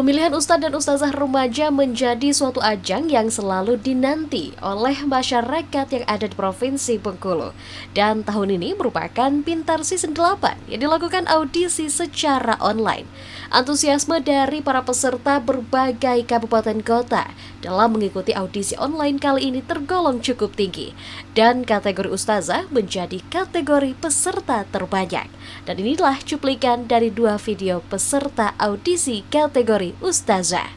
Pemilihan ustadz dan ustazah remaja menjadi suatu ajang yang selalu dinanti oleh masyarakat yang ada di Provinsi Bengkulu. Dan tahun ini merupakan Pintar Season 8 yang dilakukan audisi secara online. Antusiasme dari para peserta berbagai kabupaten kota dalam mengikuti audisi online kali ini tergolong cukup tinggi. Dan kategori ustazah menjadi kategori peserta terbanyak. Dan inilah cuplikan dari 2 video peserta audisi kategori ustazah.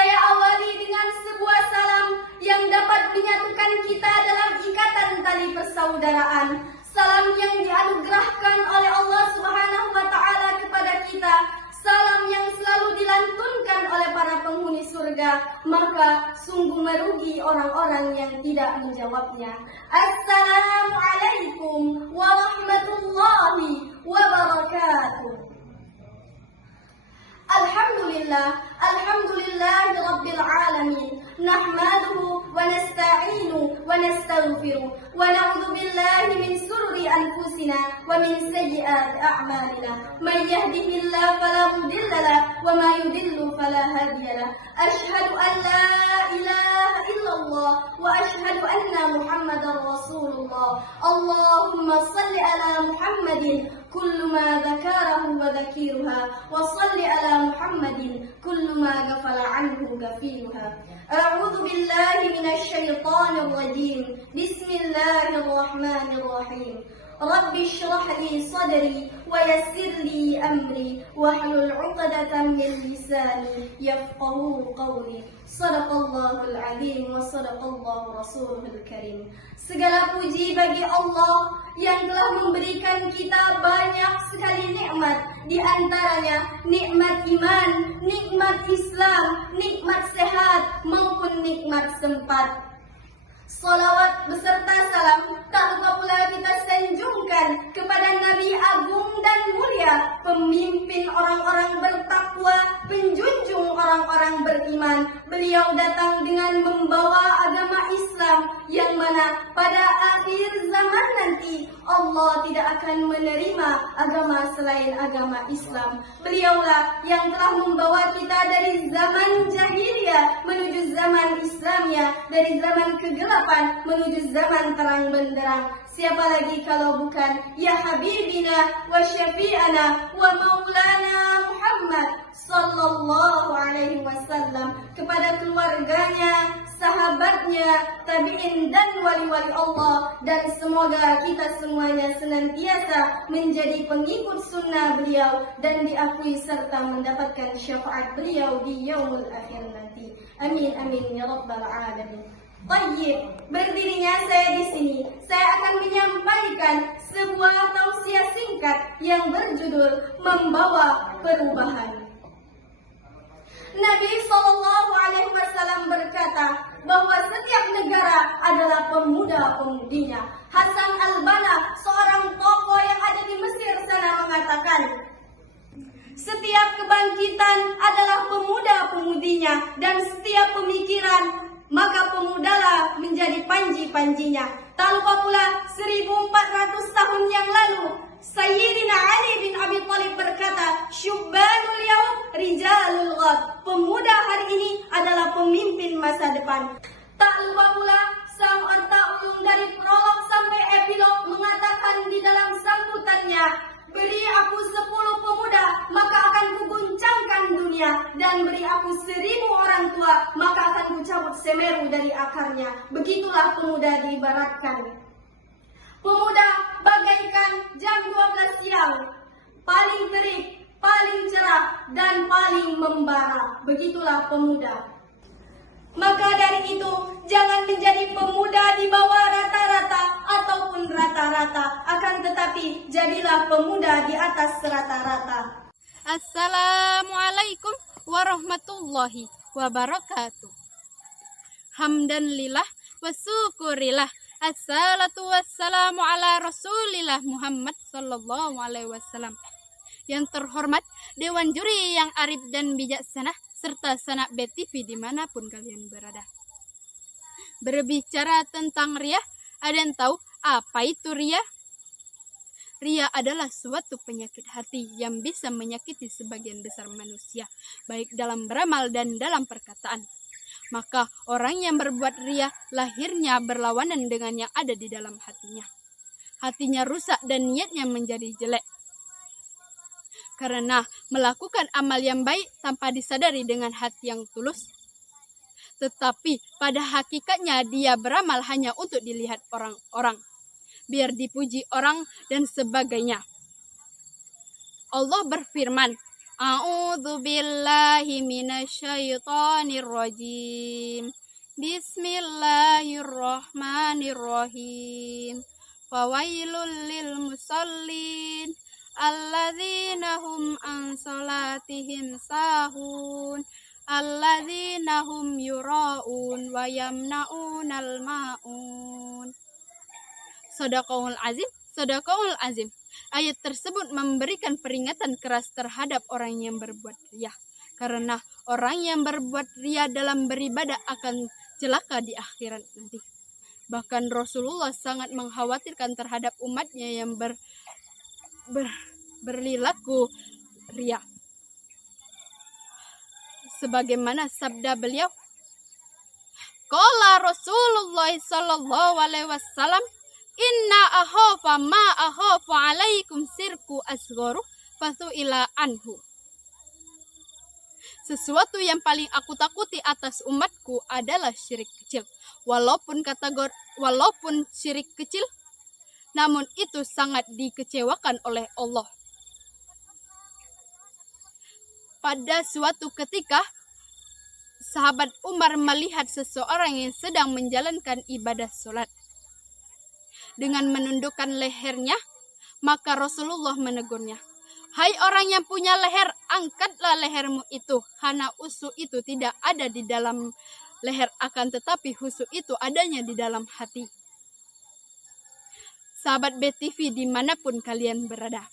Saya awali dengan sebuah salam yang dapat menyatukan kita dalam ikatan tali persaudaraan. Salam yang dianugerahkan oleh Allah Subhanahu wa taala kepada kita. Salam yang selalu dilantunkan oleh para penghuni surga, maka sungguh merugi orang-orang yang tidak menjawabnya. Assalamualaikum warahmatullahi wabarakatuh. Alhamdulillah Rabbil Alamin. Nahmaduhu wa nasta'inuhu wa nastaghfiruh wa na'udzu billahi min sururi anfusina wa min sayyiati a'malina. May yahdihillahu fala mudilla lahu wa may yudlil fala hadiya lahu. Asyhadu an la ilaha illallah wa asyhadu anna Muhammadar Rasulullah. Allahumma shalli ala Muhammadin kullu ma dzakarahu wa dzakiruha wa shalli ala Muhammadin kullu ma ghafala anhu ghafiruha. A'udzu billahi minasy syaithanir rajim. Bismillahirrahmanirrahim. Rabbi shrah li sadri wa yassir li amri wahlul 'uqdatam min lisani yafqahu qawli. Shadaqallahul 'azim wa shadaqallahu rasuluhul karim. Segala puji bagi Allah yang telah memberikan kita banyak sekali nikmat, di antaranya nikmat iman, nikmat Islam, nikmat sehat maupun nikmat sempat. Salawat beserta salam tak lupa pula kita sanjungkan kepada Nabi agung dan mulia, pemimpin orang-orang bertakwa, penjunjung orang-orang beriman. Beliau datang dengan membawa agama Islam yang mana pada akhir zaman nanti Allah tidak akan menerima agama selain agama Islam. Beliaulah yang telah membawa kita dari zaman jahiliyah menuju zaman Islamiyah, dari zaman kegelapan menuju zaman terang benderang. Siapa lagi kalau bukan ya habibina wa syafi'ana wa maulana Muhammad sallallahu alaihi wasallam, kepada keluarganya, sahabatnya, tabi'in dan wali-wali Allah, dan semoga kita semuanya senantiasa menjadi pengikut sunnah beliau dan diakui serta mendapatkan syafaat beliau di yaumul akhir nanti. Amin amin ya rabbal alamin. Tayyib, berdirinya saya di sini, saya akan menyampaikan sebuah tausiah singkat yang berjudul Membawa Perubahan. Nabi SAW berkata bahwa setiap negara adalah pemuda-pemudinya. Hasan al-Banna, seorang tokoh yang ada di Mesir sana, mengatakan, setiap kebangkitan adalah pemuda-pemudinya, dan setiap pemikiran maka pemudalah menjadi panji-panjinya. Tak lupa pula 1400 tahun yang lalu Sayyidina Ali bin Abi Thalib berkata, Syubbanul yaum rijalul ghad. Pemuda hari ini adalah pemimpin masa depan. Tak lupa pula sang at-ta'ulum dari prolog sampai epilog mengatakan di dalam sambutannya, beri aku 10 pemuda, maka akan kuguncangkan dunia, dan beri aku 1000 orang tua, maka akan kucabut Semeru dari akarnya. Begitulah pemuda diibaratkan. Pemuda bagaikan jam 12 siang, paling terik, paling cerah, dan paling membara. Begitulah pemuda. Maka dari itu, jangan menjadi pemuda di bawah rata-rata ataupun rata-rata, akan tetapi jadilah pemuda di atas rata-rata. Assalamualaikum warahmatullahi wabarakatuh. Hamdan lillah wa syukurillah. Assalatu wassalamu ala Rasulillah Muhammad sallallahu alaihi wasallam. Yang terhormat Dewan Juri yang arif dan bijaksana, serta sanak BTV dimanapun kalian berada. Berbicara tentang riah, ada yang tahu apa itu riah? Ria adalah suatu penyakit hati yang bisa menyakiti sebagian besar manusia, baik dalam beramal dan dalam perkataan. Maka orang yang berbuat ria lahirnya berlawanan dengan yang ada di dalam hatinya. Hatinya rusak dan niatnya menjadi jelek. Karena melakukan amal yang baik tanpa disadari dengan hati yang tulus. Tetapi pada hakikatnya dia beramal hanya untuk dilihat orang-orang, biar dipuji orang dan sebagainya. Allah berfirman, A'udzu billahi minasyaitonir rajim. Bismillahirrahmanirrahim. Fawailul lil musallin alladzina hum an salatihim sahun alladzina hum yura'un wa yamna'unal ma'un. Shadaqahul azim. Ayat tersebut memberikan peringatan keras terhadap orang yang berbuat riya. Karena orang yang berbuat riya dalam beribadah akan celaka di akhirat nanti. Bahkan Rasulullah sangat mengkhawatirkan terhadap umatnya yang berlaku riya. Sebagaimana sabda beliau, Qala Rasulullah sallallahu alaihi wasallam, Inna akhafa ma akhafu alaikum sirku asgharu fasu'ila anhu. Sesuatu yang paling aku takuti atas umatku adalah syirik kecil. Walaupun syirik kecil, namun itu sangat dikecewakan oleh Allah. Pada suatu ketika, sahabat Umar melihat seseorang yang sedang menjalankan ibadah sholat. Dengan menundukkan lehernya, maka Rasulullah menegurnya. Hai orang yang punya leher, angkatlah lehermu itu. Karena usu itu tidak ada di dalam leher, akan tetapi khusyuk itu adanya di dalam hati. Sahabat BTV dimanapun kalian berada,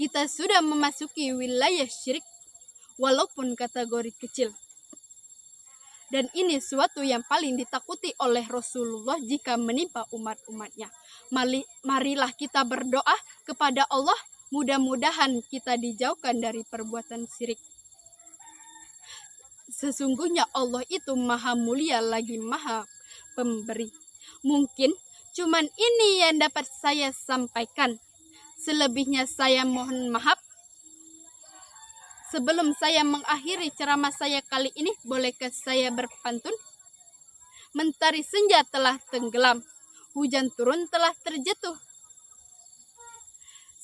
kita sudah memasuki wilayah syirik walaupun kategori kecil. Dan ini suatu yang paling ditakuti oleh Rasulullah jika menimpa umat-umatnya. Marilah kita berdoa kepada Allah, mudah-mudahan kita dijauhkan dari perbuatan syirik. Sesungguhnya Allah itu maha mulia lagi maha pemberi. Mungkin cuman ini yang dapat saya sampaikan. Selebihnya saya mohon maaf. Sebelum saya mengakhiri ceramah saya kali ini, bolehkah saya berpantun? Mentari senja telah tenggelam, hujan turun telah terjatuh.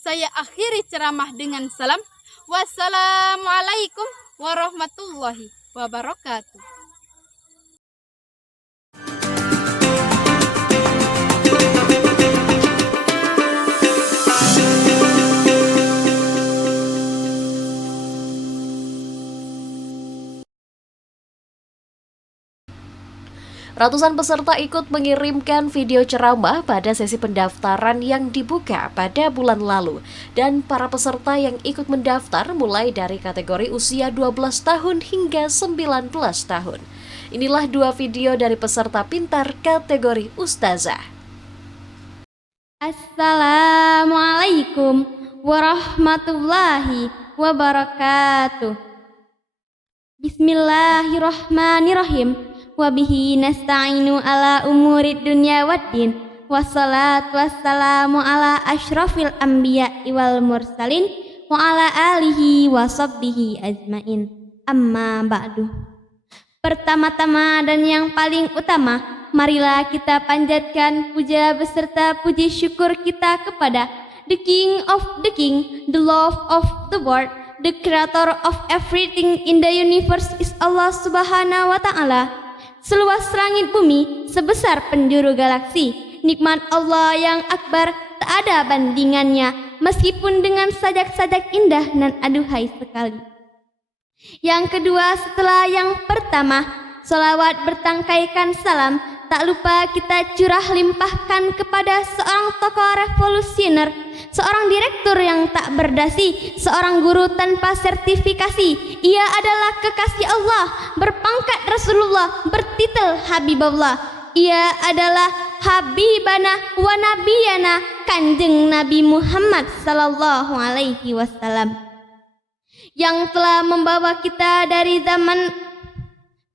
Saya akhiri ceramah dengan salam. Wassalamualaikum warahmatullahi wabarakatuh. Ratusan peserta ikut mengirimkan video ceramah pada sesi pendaftaran yang dibuka pada bulan lalu. Dan para peserta yang ikut mendaftar mulai dari kategori usia 12 tahun hingga 19 tahun. Inilah dua video dari peserta pintar kategori Ustazah. Assalamualaikum warahmatullahi wabarakatuh. Bismillahirrahmanirrahim. Wabihi nasta'inu ala umurid dunya waddin. Wassalatu wassalamu ala ashrafil anbiya wal mursalin wa ala alihi wa sahbihi ajmain. Amma ba'du. Pertama-tama dan yang paling utama, marilah kita panjatkan puja beserta puji syukur kita kepada the King of the King, the Lord of the world, the Creator of everything in the universe is Allah Subhanahu wa Ta'ala. Seluas langit bumi, sebesar penjuru galaksi, nikmat Allah yang akbar tak ada bandingannya, meskipun dengan sajak-sajak indah dan aduhai sekali. Yang kedua setelah yang pertama, sholawat bertangkaikan salam, tak lupa kita curah limpahkan kepada seorang tokoh revolusioner, seorang direktur yang tak berdasi, seorang guru tanpa sertifikasi. Ia adalah kekasih Allah, berpangkat Rasulullah, bertitel Habibullah. Ia adalah Habibana wa Nabiyana, Kanjeng Nabi Muhammad sallallahu alaihi wasallam yang telah membawa kita dari zaman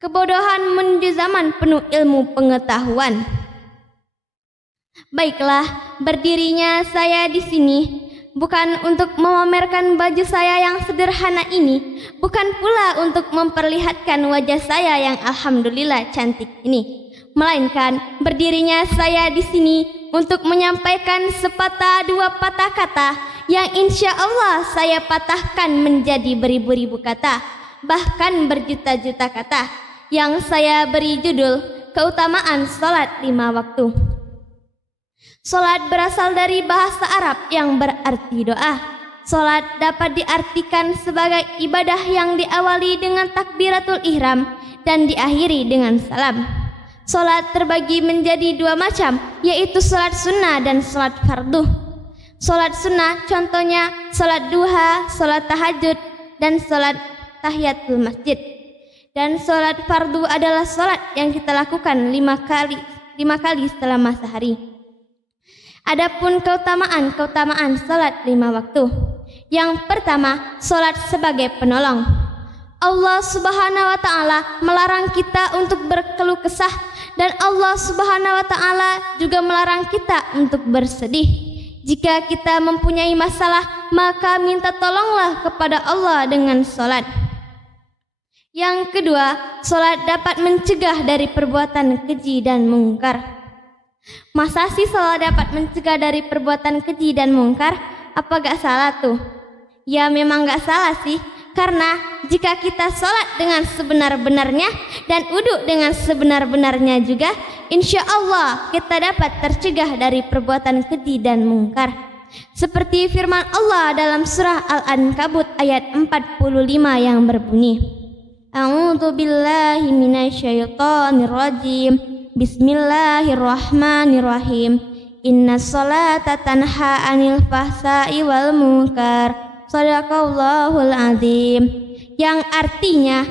kebodohan menuju zaman penuh ilmu pengetahuan. Baiklah, berdirinya saya di sini bukan untuk memamerkan baju saya yang sederhana ini, bukan pula untuk memperlihatkan wajah saya yang alhamdulillah cantik ini, melainkan berdirinya saya di sini untuk menyampaikan sepatah dua patah kata yang insya Allah saya patahkan menjadi beribu-ribu kata, bahkan berjuta-juta kata, yang saya beri judul keutamaan sholat 5 waktu. Sholat berasal dari bahasa Arab yang berarti doa. Sholat dapat diartikan sebagai ibadah yang diawali dengan takbiratul ihram dan diakhiri dengan salam. Sholat terbagi menjadi 2 macam, yaitu sholat sunnah dan sholat fardu. Sholat sunnah contohnya sholat duha, sholat tahajud, dan sholat tahiyatul masjid. Dan sholat fardu adalah sholat yang kita lakukan 5 kali selama sehari. Adapun keutamaan sholat 5 waktu. Yang pertama, sholat sebagai penolong. Allah Subhanahu wa Ta'ala melarang kita untuk berkeluh kesah, dan Allah Subhanahu wa Ta'ala juga melarang kita untuk bersedih. Jika kita mempunyai masalah, maka minta tolonglah kepada Allah dengan sholat. Yang kedua, sholat dapat mencegah dari perbuatan keji dan mungkar. Masa sih sholat dapat mencegah dari perbuatan keji dan mungkar? Apa gak salah tuh? Ya memang gak salah sih, karena jika kita sholat dengan sebenar-benarnya dan uduk dengan sebenar-benarnya juga, insya Allah kita dapat tercegah dari perbuatan keji dan mungkar. Seperti firman Allah dalam surah Al-Ankabut ayat 45 yang berbunyi, A'udzu billahi minasyaitonir rajim. Bismillahirrahmanirrahim. Innas sholata tanha 'anil fahsya'i wal munkar. Shadaqallahul azim. Yang artinya,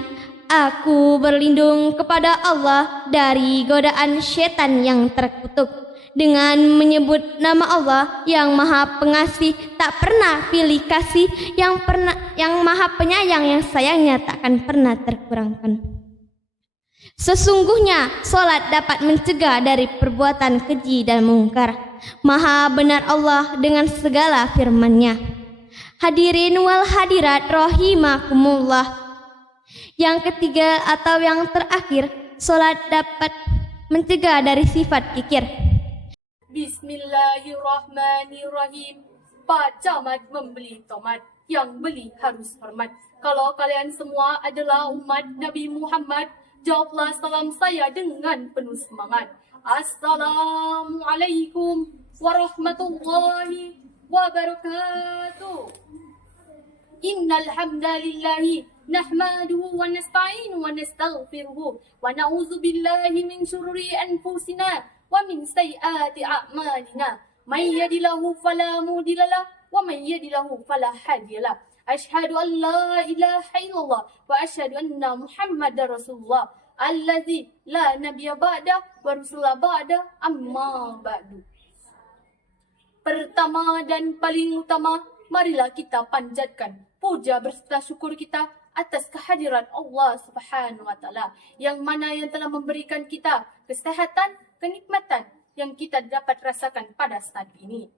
aku berlindung kepada Allah dari godaan setan yang terkutuk dengan menyebut nama Allah yang Maha Pengasih, tak pernah pilih kasih, yang Maha Penyayang, yang sayangnya takkan pernah terkurangkan. Sesungguhnya sholat dapat mencegah dari perbuatan keji dan mungkar. Maha benar Allah dengan segala firman-Nya. Hadirin wal hadirat rahimakumullah. Yang ketiga atau yang terakhir, sholat dapat mencegah dari sifat kikir. Bismillahirrahmanirrahim. Pak Camat membeli tomat, yang beli harus hormat. Kalau kalian semua adalah umat Nabi Muhammad, jawablah salam saya dengan penuh semangat. Assalamualaikum warahmatullahi wabarakatuh. Innal hamdalillahi nahmaduhu wa nasta'inu wa nastaghfiruhu wa na'udzu billahi min syururi anfusina wa min sayyiati a'malina. May yahdihillahu fala mudilla lahu wa may yudlilhu fala hadiya lahu. Asyhadu an la ilaha illallah wa asyhadu anna Muhammadar Rasulullah allazi la nabiyya ba'da wa rasulullah ba'da amma ba'du. Pertama dan paling utama, marilah kita panjatkan puja berserta syukur kita atas kehadiran Allah Subhanahu wa Ta'ala, yang mana yang telah memberikan kita kesehatan, kenikmatan yang kita dapat rasakan pada saat ini.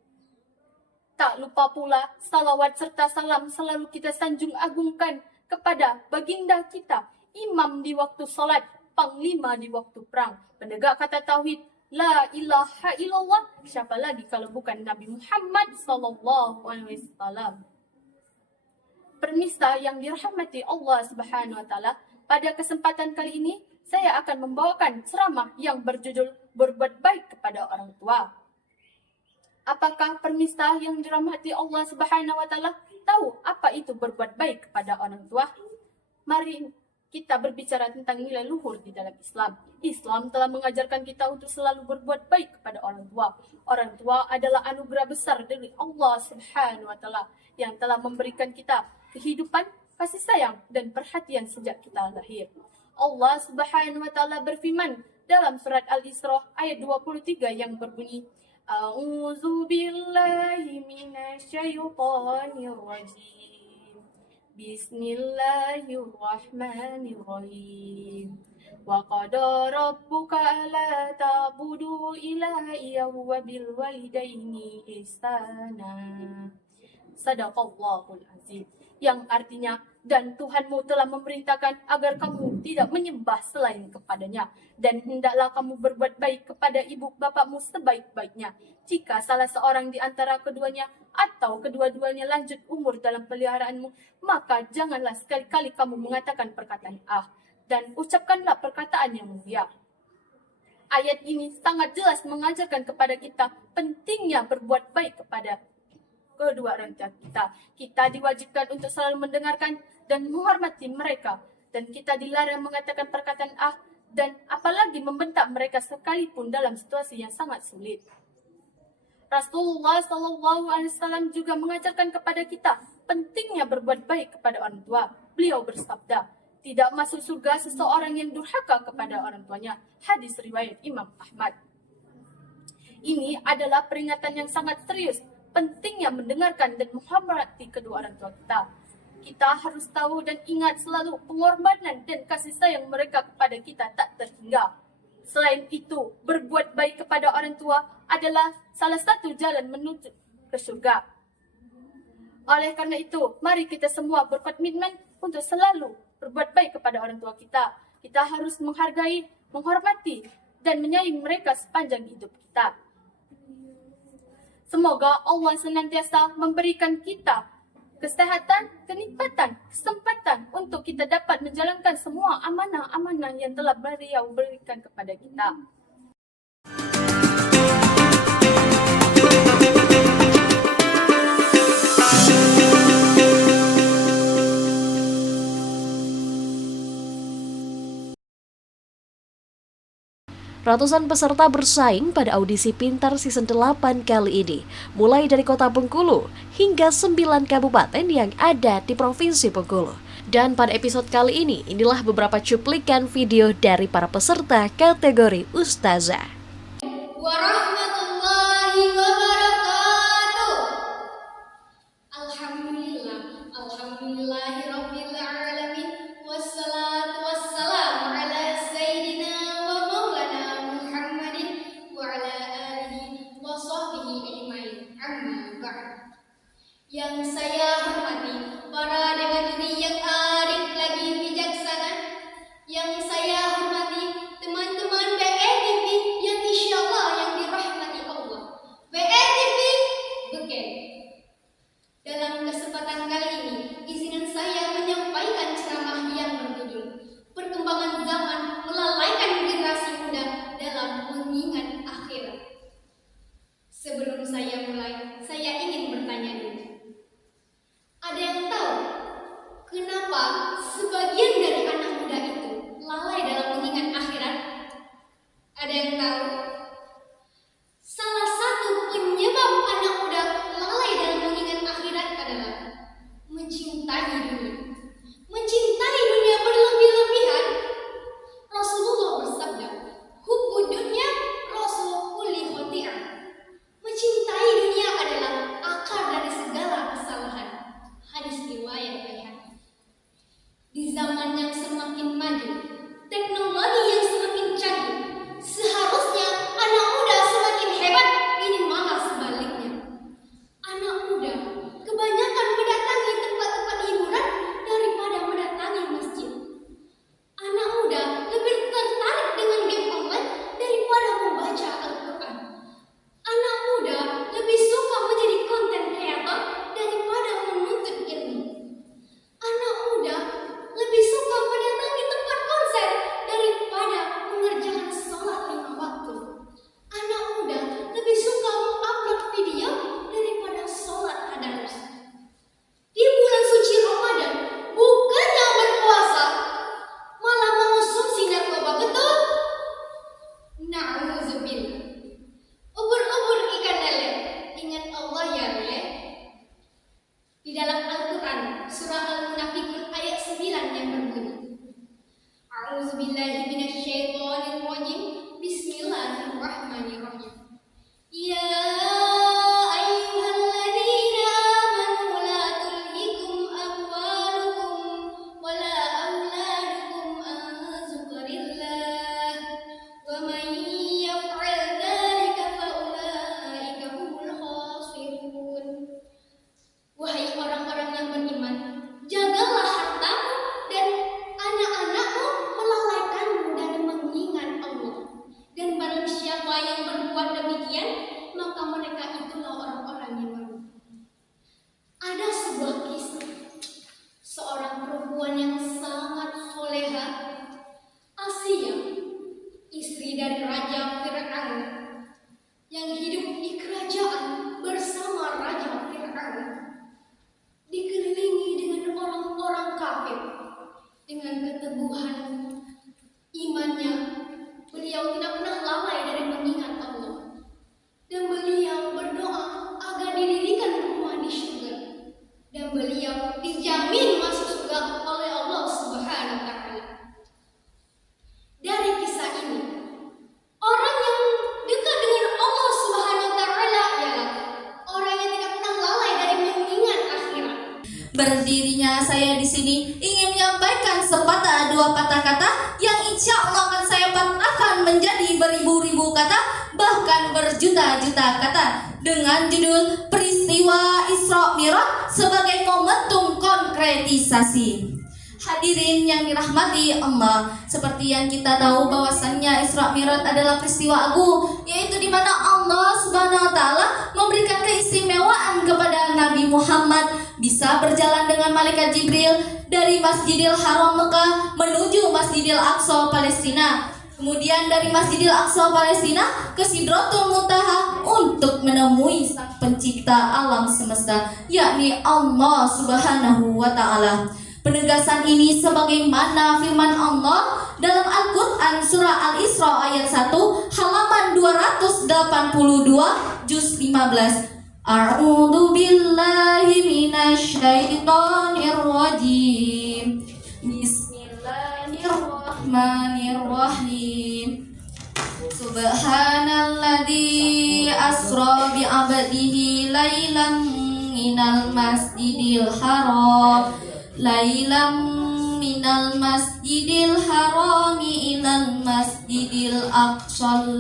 Tak lupa pula salawat serta salam selalu kita sanjung agungkan kepada baginda kita, imam di waktu salat, panglima di waktu perang, penegak kata tauhid, la ilaha illallah. Siapa lagi kalau bukan Nabi Muhammad sallallahu alaihi wasallam. Permisa yang dirahmati Allah Subhanahu wa Ta'ala, pada kesempatan kali ini saya akan membawakan ceramah yang berjudul berbuat baik kepada orang tua. Apakah permisa yang dirahmati Allah Subhanahu wa Ta'ala tahu apa itu berbuat baik kepada orang tua? Mari kita berbicara tentang nilai luhur di dalam Islam. Islam telah mengajarkan kita untuk selalu berbuat baik kepada orang tua. Orang tua adalah anugerah besar dari Allah Subhanahu wa Ta'ala yang telah memberikan kita kehidupan, kasih sayang, dan perhatian sejak kita lahir. Allah Subhanahu wa Ta'ala berfirman dalam surat Al-Isra ayat 23 yang berbunyi, A'udzu billahi minasyaitonir rajim. Bismillahirrahmanirrahim. Wa qada rabbuka alla ta'budu illa iyyahu wa bil walidaini ihsana. Sadaqallahul azim. Yang artinya, dan Tuhanmu telah memerintahkan agar kamu tidak menyembah selain kepadanya, dan hendaklah kamu berbuat baik kepada ibu bapakmu sebaik-baiknya. Jika salah seorang di antara keduanya atau kedua-duanya lanjut umur dalam peliharaanmu, maka janganlah sekali-kali kamu mengatakan perkataan dan ucapkanlah perkataan yang mulia. Ayat ini sangat jelas mengajarkan kepada kita pentingnya berbuat baik kepada kedua orang tua kita. Kita diwajibkan untuk selalu mendengarkan dan menghormati mereka, dan kita dilarang mengatakan perkataan dan apalagi membentak mereka sekalipun dalam situasi yang sangat sulit. Rasulullah SAW juga mengajarkan kepada kita pentingnya berbuat baik kepada orang tua. Beliau bersabda, tidak masuk surga seseorang yang durhaka kepada orang tuanya. Hadis riwayat Imam Ahmad. Ini adalah peringatan yang sangat serius, pentingnya mendengarkan dan menghormati kedua orang tua kita. Kita harus tahu dan ingat selalu pengorbanan dan kasih sayang mereka kepada kita tak terhingga. Selain itu, berbuat baik kepada orang tua adalah salah satu jalan menuju ke surga. Oleh karena itu, mari kita semua berkomitmen untuk selalu berbuat baik kepada orang tua kita. Kita harus menghargai, menghormati, dan menyayangi mereka sepanjang hidup kita. Semoga Allah senantiasa memberikan kita kesehatan, kenikmatan, kesempatan untuk kita dapat menjalankan semua amanah-amanah yang telah Beliau berikan kepada kita. Ratusan peserta bersaing pada audisi Pintar Season 8 kali ini, mulai dari kota Bengkulu hingga 9 kabupaten yang ada di Provinsi Bengkulu. Dan pada episode kali ini, inilah beberapa cuplikan video dari para peserta kategori Ustazah. Warahmatullahi wabarakatuh. Alhamdulillah, alhamdulillahirabbil alamin. Wassalatu wassalamu ala sayyidina wa maulana Muhammadin wa ala alihi wa sahbihi ajmain. Amma ba'd. Yang saya hormati para dewan juri yang arif lagi bijaksana, yang saya hormati teman-teman BETV yang insya Allah yang dirahmati Allah. BETV Beken. Dalam kesempatan kali ini, izinkan saya menyampaikan ceramah yang berjudul Perkembangan Zaman Melalaikan Generasi Muda dalam Mengingat Akhirat. Sebelum saya mulai, saya ingin bertanya dulu. Ada yang tahu kenapa sebagian dari anak muda itu lalai dalam mengingat akhirat? Ada yang tahu? Salah satu penyebab anak muda lalai dalam mengingat akhirat adalah mencintai dunia. Mencintai dunia berlebih-lebihan. Rasulullah bersabda, "Hubbud dunya rasul kulli khati'ah." Mencintai dunia adalah akar dari segala kesalahan. Hadis riwayat Baihaqi. Di zaman yang semakin maju, teknologi yang semakin canggih, seharusnya anak muda semakin hebat, ini malah sebaliknya. Anak muda kebanyakan mendatangi tempat-tempat hiburan daripada mendatangi masjid. Anak muda lebih tertarik dengan game online daripada membaca Al-Quran. Anak muda lebih suka menjadi content creator daripada menuntut ilmu. Anak muda lebih suka mendatangi tempat konser daripada mengerjakan sholat 5 waktu. Anak muda lebih suka mengupload video daripada sholat tadarus. Di bulan suci Ramadan, bukannya berpuasa, malah mengonsumsi narkoba, betul? Na'udzubillah. Ubur-ubur ikan lele. Ingat Allah ya lele. Di dalam Al-Quran, surah Al-Munafikun ayat 9 yang berbunyi, A'udzubillahi minasyaitonirrajim. Bismillahirrahmanirrahim. Ya dari Raja Fir'aun yang hidup di kerajaan bersama Raja Fir'aun, dikelilingi dengan orang-orang kafir. Dengan keteguhan imannya, beliau tidak pernah lalai dari mengingat Allah, dan beliau berdoa agar didirikan rumah di surga, dan beliau dijamin masuk surga oleh Allah Subhanahu wa Ta'ala. Dari kisah ini, orang yang dekat dengan Allah Subhanahu wa Ta'ala ialah orang yang tidak pernah lalai dari mengingat akhirat. Berdirinya saya di sini ingin menyampaikan sepatah dua patah kata yang insya Allah akan saya patahkan menjadi beribu-ribu kata, bahkan berjuta-juta kata, dengan judul peristiwa Isra Mi'raj sebagai momentum konkretisasi. Hadirin yang dirahmati Allah, seperti yang kita tahu bahwasannya Isra Mi'raj adalah peristiwa agung, yaitu di mana Allah Subhanahu wa Ta'ala memberikan keistimewaan kepada Nabi Muhammad bisa berjalan dengan malaikat Jibril dari Masjidil Haram Mekah menuju Masjidil Aqsa Palestina, kemudian dari Masjidil Aqsa Palestina ke Sidratul Muntaha untuk menemui Sang Pencipta alam semesta, yakni Allah Subhanahu wa Ta'ala. Penegasan ini sebagaimana firman Allah dalam Al-Quran surah Al-Isra ayat 1 halaman 282 juz 15. A'udzu billahi minasy syaithanir rajim. Bismillahirrahmanirrahim. Subhanalladzi asra bi 'abdihi lailan minal masjidil haram minal masjidil harami ilal masjidil aqsa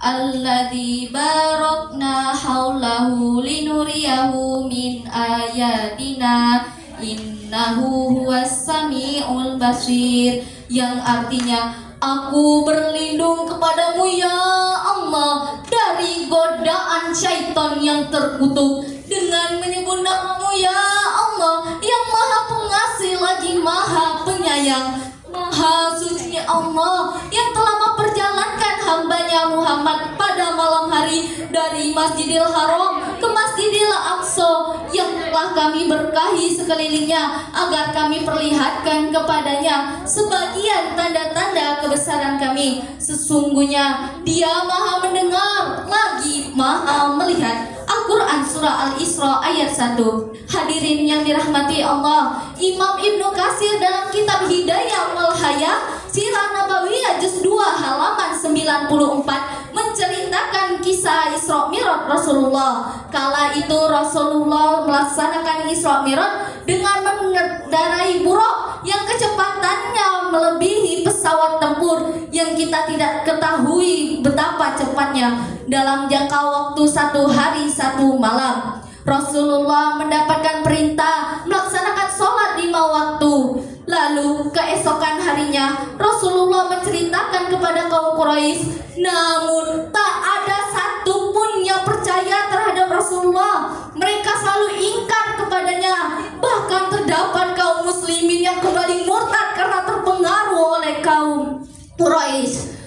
alladzi barakna haulahu linuriyahu min ayatina innahu huwas samiul basir, yang artinya aku berlindung kepadamu ya Allah dari godaan syaitan yang terkutuk dengan menyebut namamu ya Allah yang maha pengasih lagi maha penyayang. Maha suci Allah yang telah memperjalankan hambanya Muhammad pada malam hari dari Masjidil Haram ke Masjidil Aqsa yang telah kami berkahi sekelilingnya agar kami perlihatkan kepadanya sebagian tanda-tanda kebesaran kami. Sesungguhnya Dia maha mendengar lagi maha melihat. Al-Quran surah Al-Isra ayat 1. Hadirin yang dirahmati Allah, Imam Ibnu Katsir dalam kitab Hidayah wal Haya Sirah Nabawiyah juz 2 halaman 94 menceritakan kisah Isra Mi'raj Rasulullah. Kala itu Rasulullah melaksanakan Isra Mi'raj dengan mengendarai buraq yang kecepatannya melebihi pesawat tempur yang kita tidak ketahui betapa cepatnya. Dalam jangka waktu 1 hari 1 malam, Rasulullah mendapatkan perintah melaksanakan sholat 5 waktu. Lalu keesokan harinya Rasulullah menceritakan kepada kaum Quraisy, namun tak ada satupun yang percaya terhadap Rasulullah. Mereka selalu ingkar kepadanya. Bahkan terdapat kaum muslimin yang kembali murtad karena terpengaruh oleh kaum Quraisy.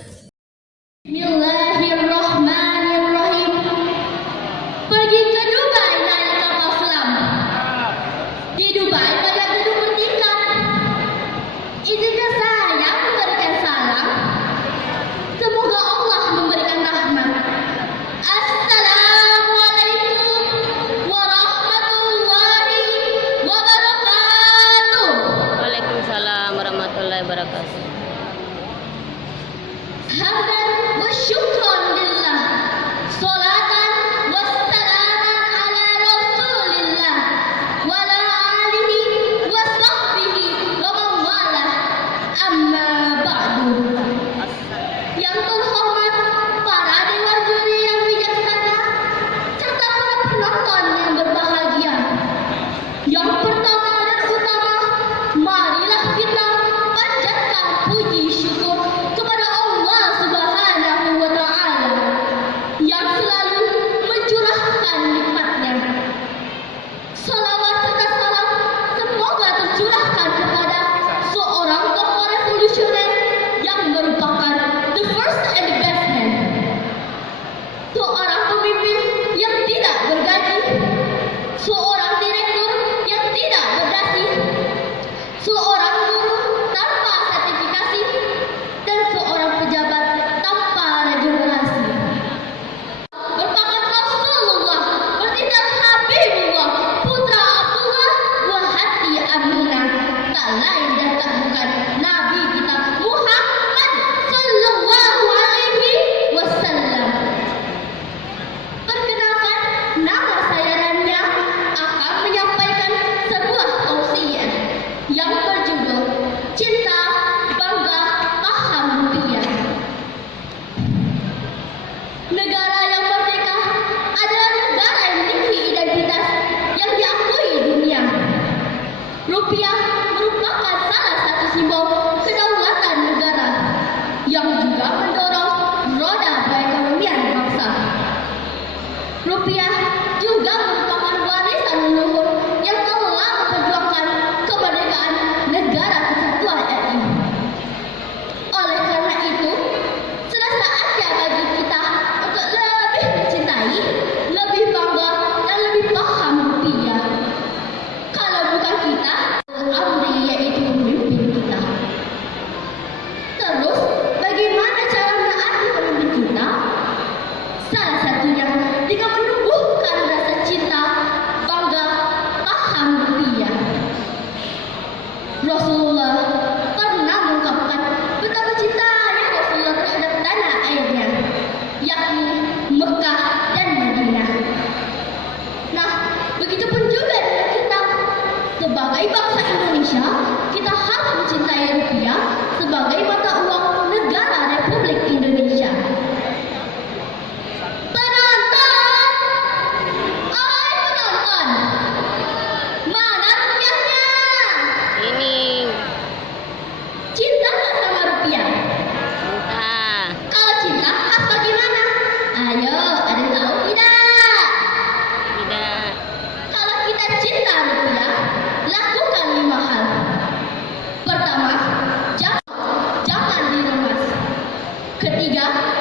Bismillahirrahmanirrahim. Pergi ke Dubai naik kapal selam. Di Dubai banyak gedung bertingkat. Izinkan saya memberikan salam. Semoga Allah memberikan rahmat. Assalamualaikum warahmatullahi wabarakatuh. Waalaikumsalam warahmatullahi wabarakatuh. Hamdan wa syukran lillah. Salatan wassalaman ala Rasulillah wa ala alihi wa sahbihi wa man walah. Amma ba'du. Yang terhormat para dewan juri yang bijaksana serta para penonton yang berbahagia. Yang pertama dan utama, marilah kita panjatkan puji syukur kepada Allah Subhanahu wa Ta'ala Ketiga,